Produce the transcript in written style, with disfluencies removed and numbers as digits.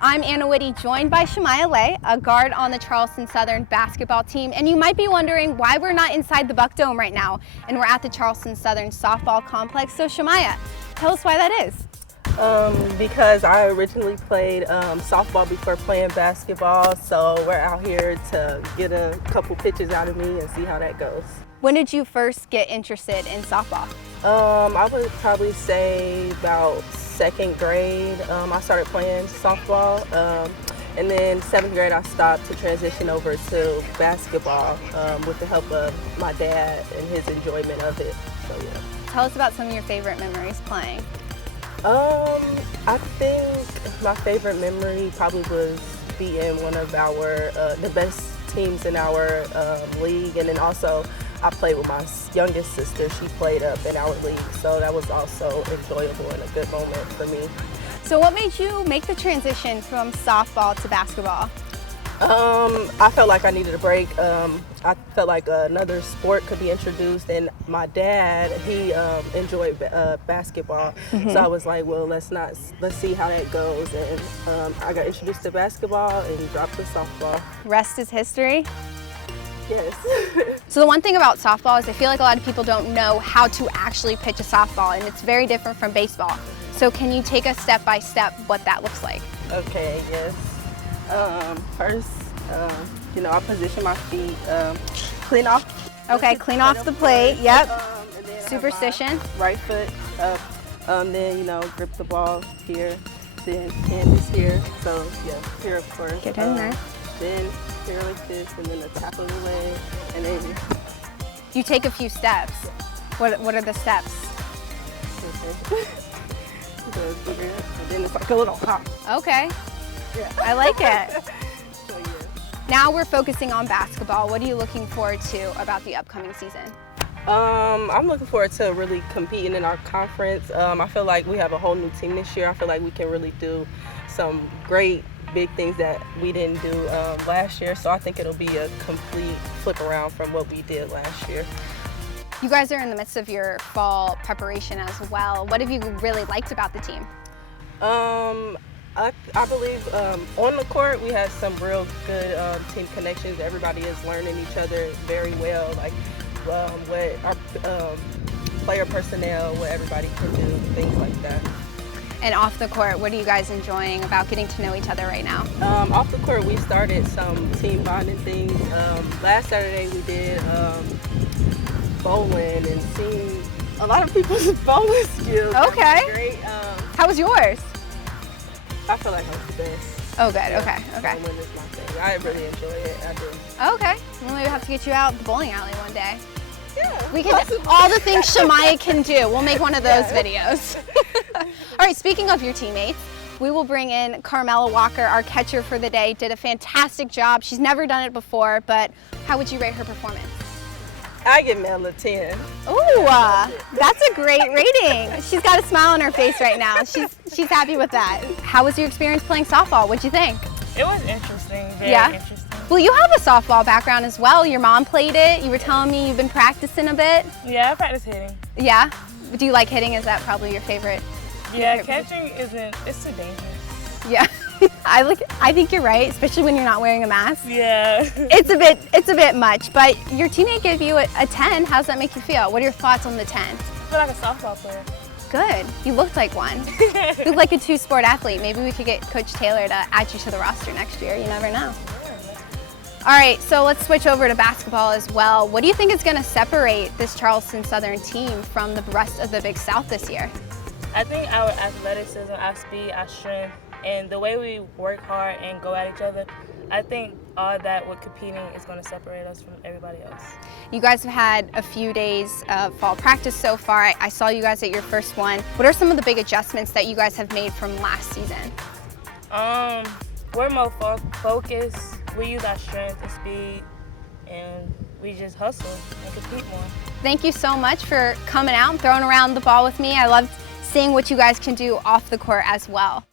I'm Anna Whitty, joined by Shemaya Lay, a guard on the Charleston Southern basketball team. And you might be wondering why we're not inside the Buck Dome right now, and we're at the Charleston Southern softball complex. So Shemaya, tell us why that is. Because I originally played softball before playing basketball, so we're out here to get a couple pitches out of me and see how that goes. When did you first get interested in softball? I would probably say about second grade. I started playing softball, and then seventh grade I stopped to transition over to basketball with the help of my dad and his enjoyment of it. So yeah. Tell us about some of your favorite memories playing. I think my favorite memory probably was being one of the best teams in our league, and then also I played with my youngest sister. She played up in our league, so that was also enjoyable and a good moment for me. So what made you make the transition from softball to basketball? I felt like I needed a break. I felt like another sport could be introduced, and my dad, he enjoyed basketball. So I was like, well, let's see how that goes. And I got introduced to basketball and dropped to softball. Rest is history? Yes. So the one thing about softball is I feel like a lot of people don't know how to actually pitch a softball, and it's very different from baseball. So can you take us step by step what that looks like? Okay, yes. First, I position my feet, clean off. Okay, clean off the plate, yep. And then Superstition. Right foot up, then, grip the ball here, then hand is here. So, yeah, here of course. Get in there. Then here like this, and then the tap of the leg, and then You take a few steps. What are the steps? okay. And then it's like a little hop. Okay, Yeah. I like it. So, yeah. Now we're focusing on basketball. What are you looking forward to about the upcoming season? I'm looking forward to really competing in our conference. I feel like we have a whole new team this year. I feel like we can really do some great big things that we didn't do last year. So I think it'll be a complete flip around from what we did last year. You guys are in the midst of your fall preparation as well. What have you really liked about the team? I believe on the court we have some real good team connections. Everybody is learning each other very well, like what our player personnel, what everybody can do, things like that. And off the court, what are you guys enjoying about getting to know each other right now? Off the court, we started some team bonding things. Last Saturday we did bowling and seeing a lot of people's bowling skills. Okay. That was great. How was yours? I feel like I was the best. Oh, good. Okay. Okay. Bowling is my thing. I really enjoy it. I do. Okay. Well, maybe we'll have to get you out the bowling alley one day. Yeah. We can all the things Shemaya can do. We'll make one of those videos. All right. Speaking of your teammates, we will bring in Carmela Walker, our catcher for the day. Did a fantastic job. She's never done it before, but how would you rate her performance? I give Mel a 10. Ooh, that's a great rating. She's got a smile on her face right now. She's happy with that. How was your experience playing softball? What'd you think? It was interesting, very interesting. Well, you have a softball background as well. Your mom played it. You were telling me you've been practicing a bit. Yeah, I practice hitting. Yeah? Do you like hitting? Is that probably your favorite? Yeah, catching it's too dangerous. Yeah. I think you're right, especially when you're not wearing a mask. Yeah. It's a bit much, but your teammate gave you a 10. How does that make you feel? What are your thoughts on the 10? I feel like a softball player. Good. You looked like one. You look like a two-sport athlete. Maybe we could get Coach Taylor to add you to the roster next year. You never know. All right, so let's switch over to basketball as well. What do you think is going to separate this Charleston Southern team from the rest of the Big South this year? I think our athleticism, our speed, our strength, and the way we work hard and go at each other, I think all that with competing is going to separate us from everybody else. You guys have had a few days of fall practice so far. I saw you guys at your first one. What are some of the big adjustments that you guys have made from last season? We're more focused. We use our strength and speed, and we just hustle and compete more. Thank you so much for coming out and throwing around the ball with me. I loved seeing what you guys can do off the court as well.